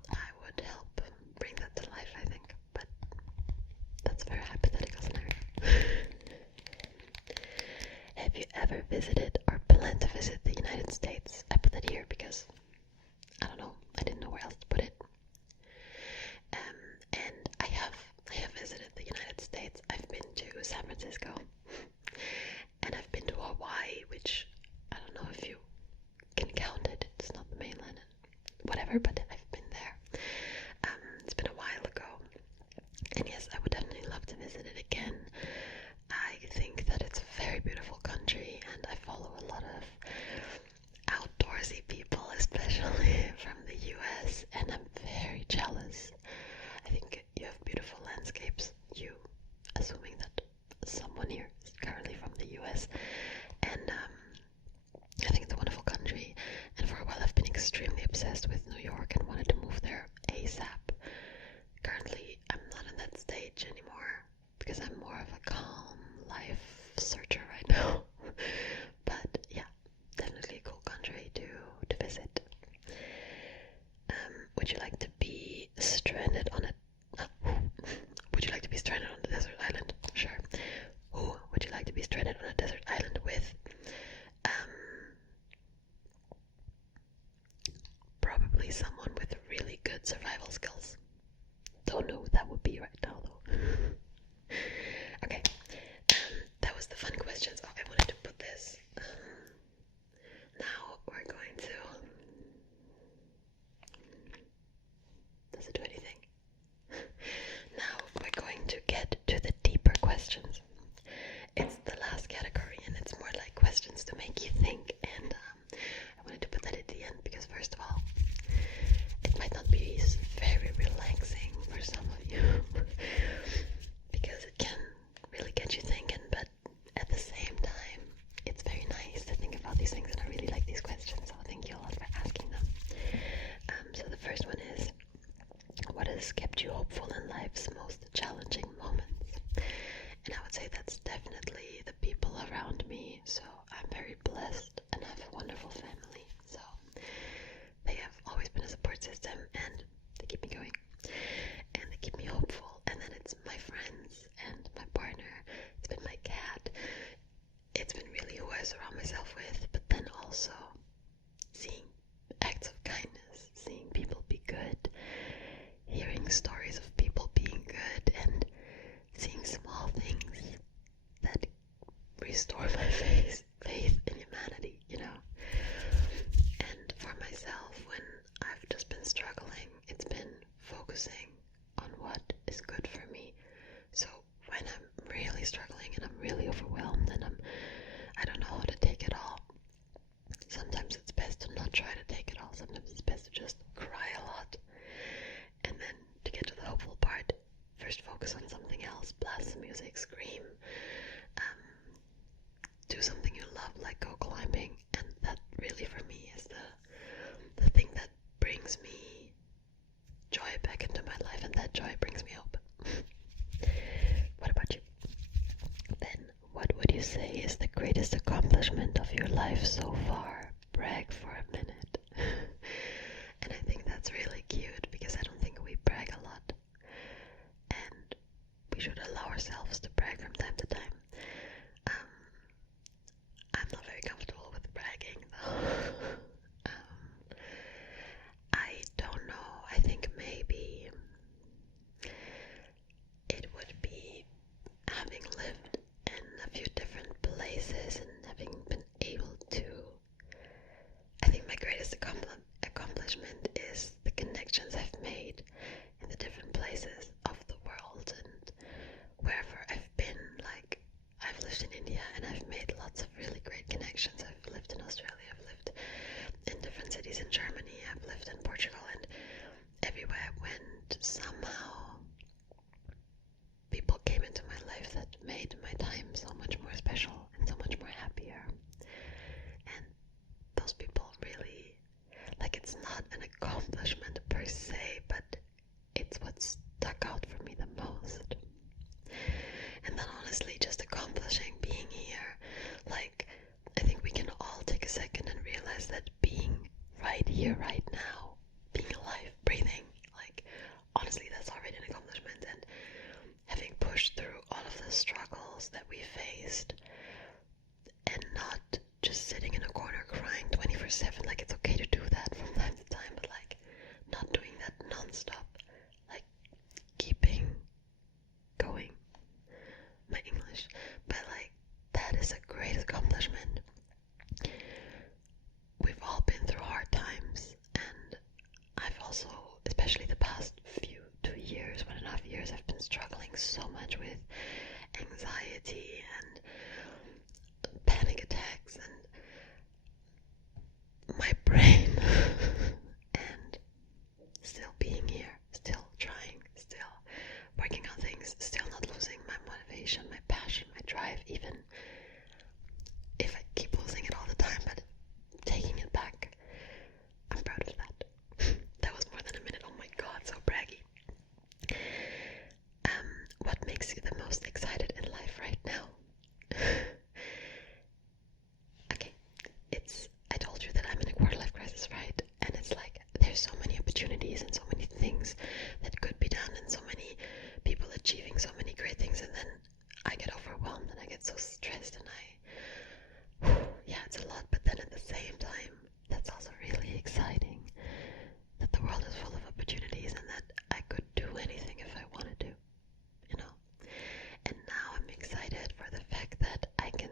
I would help bring that to life, I think. But that's a very hypothetical scenario. Have you ever visited or plan to visit the United States? I put that here because I don't know, I didn't know where else to put it. And I have visited the United States. I've been to San Francisco, and I've been to Hawaii, which I don't know if you can count it. It's not the mainland, whatever, but I've been there. It's been a while ago, and yes, I would definitely love to visit it again. I think that it's a very beautiful country, and I follow a lot of outdoorsy people, especially from the US, and I'm very jealous. I think you have beautiful landscapes, you, assuming that someone here is currently from the US, and I think it's a wonderful country, and for a while I've been extremely obsessed with New York and wanted to move there ASAP. Currently, I'm not in that stage anymore, because I'm more of a calm life searcher right now. But yeah, definitely a cool country to visit. Would you like to be stranded on a would you like to be stranded on a desert island? Sure. Who would you like to be stranded on a desert island with? Probably someone with really good survival skills. Don't know who that would be right now though. Okay, that was the fun questions. Oh, I wanted to put this. Now we're going to. Does it do anything? Now we're going to get to the deeper questions. It's the last category, and it's more like questions to make you think. And I wanted to put that at the end because, first of all, it might not be very relaxing for some of you because it can really get you thinking, but at the same time, it's very nice to think about these things, and I really like these questions, so thank you a lot for asking them. So the first one is, what has kept you hopeful in life's most challenging moments? And I would say that's definitely the people around me. So I'm very blessed and have a wonderful family. So they have always been a support system, and they keep me going, and they keep me hopeful. And then it's my friends and my partner. It's been my cat. It's been really who I surround myself with, but then also seeing acts of kindness, seeing people be good, hearing stories of people being good, and seeing small things that restore my faith in humanity, you know. And for myself, when I've just been struggling, it's been focusing on what is good for me. So when I'm really struggling and I'm really overwhelmed and I don't know how to take it all, sometimes it's best to not try to take it all. Sometimes it's best to just cry a lot, and then to get to the hopeful part, first focus on something else, blast some music, scream, do something you love, like go climbing. And that really for me is the thing that brings me joy back into my life, and that joy brings me hope. biggest accomplishment of your life so far? Brag for a minute. And I think that's really cute because I don't think we brag a lot. And we should allow ourselves to brag from time to time. I'm not very comfortable with bragging though. I don't know. I think maybe it would be having lived in a few different places and having been able to. I think my greatest accomplishment is the connections I've made in the different places of the world and wherever I've been. Like, I've lived in India and I've made lots of really great connections. I've lived in Australia, I've lived in different cities in Germany, I've lived in Portugal, and everywhere I went, somehow people came into my life that made my time so much more special and so much more happier. And those people really, like, it's not an accomplishment per se, but it's what stuck out for me the most. And then honestly, just accomplishing being here, like, I think we can all take a second and realize that being right here, right now, being alive, breathing, like, honestly, that's already an accomplishment. And having pushed through all of the struggles that we faced and not just sitting in a corner crying 24/7, like, it's okay to do that from time to time, but like not doing that non-stop, like keeping going, my English, but like that is a great accomplishment. We've all been through hard times, and I've also, especially the past 2 years, 1.5 years, I've been struggling so much with anxiety and panic attacks and my brain and still being here, still trying, still working on things, still not losing my motivation, my passion, my drive, even if I keep losing it all the time, but taking it back. I'm proud of that. That was more than a minute. Oh my god, so braggy. What makes you the most excited in life right now? Okay, I told you that I'm in a quarter life crisis, right? And it's like, there's so many opportunities and so many things that could be done and so many people achieving so many great things, and then I get overwhelmed and I get so stressed and yeah, it's a lot, but then at the same time, that's also really exciting that the world is full of opportunities and that I could do anything if I wanted to, you know? And now I'm excited for the fact that I can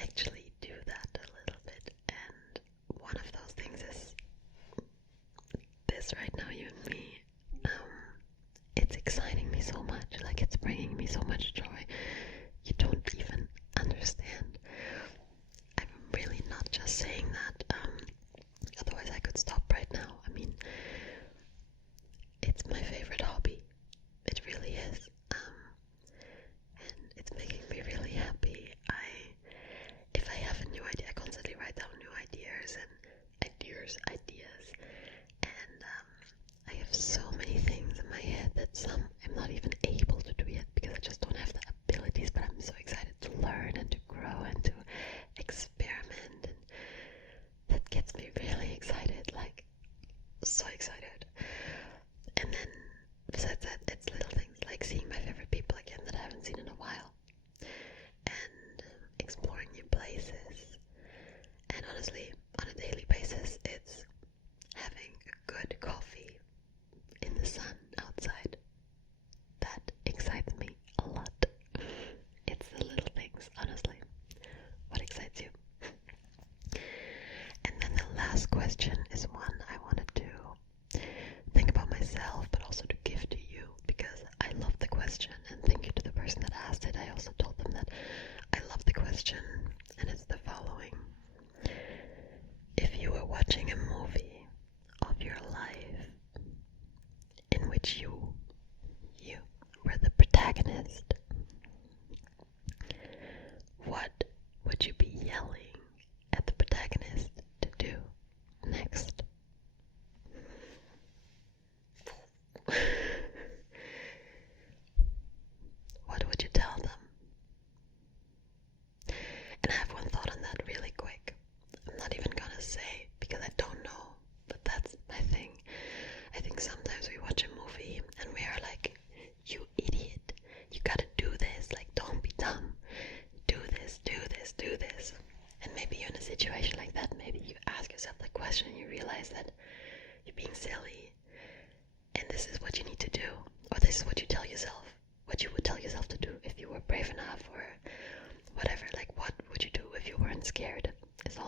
actually do that a little bit, and one of those things is this right now, you and me. It's exciting me so much, like it's bringing me so much joy. You don't even understand. I'm really not just saying that, otherwise I could stop right now. I mean, it's my favorite hobby. It really is. And it's making me really happy. If I have a new idea, I constantly write down new ideas, and I have so many things in my head that some I'm not even able to do yet because I just don't have the abilities, but I'm so excited to learn and to grow and to experiment, and that gets me really excited, like so excited. And then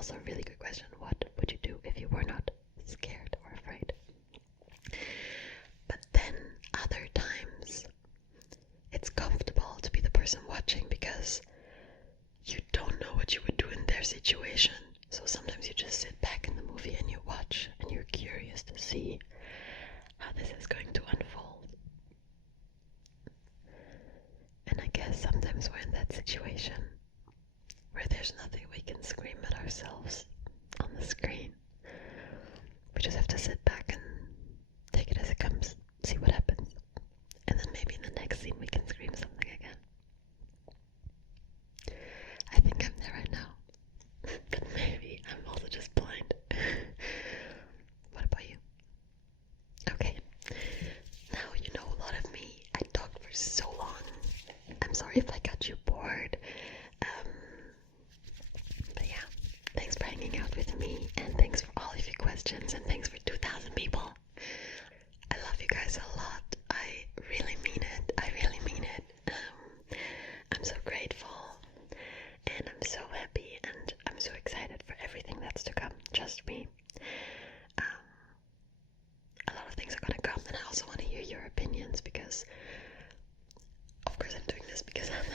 also a really good question. What would you do if you were not scared or afraid? But then other times it's comfortable to be the person watching because you don't know what you would do in their situation. So sometimes you just sit back in the movie and you watch and you're curious to see how this is going to unfold. And I guess sometimes we're in that situation where there's nothing we can scream at ourselves on the screen. We just have to sit back and take it as it comes, see what happens. And then maybe in the next scene we can scream something again. I think I'm there right now. But maybe I'm also just blind. What about you? Okay. Now you know a lot of me. I talked for so long. I'm sorry if I got you bored. But yeah, thanks for hanging out with me, and thanks for all of your questions, and thanks for 2,000 people. I love you guys a lot. I really mean it. I really mean it. I'm so grateful, and I'm so happy, and I'm so excited for everything that's to come. Trust me. A lot of things are gonna come, and I also want to hear your opinions because, of course, I'm doing this because I'm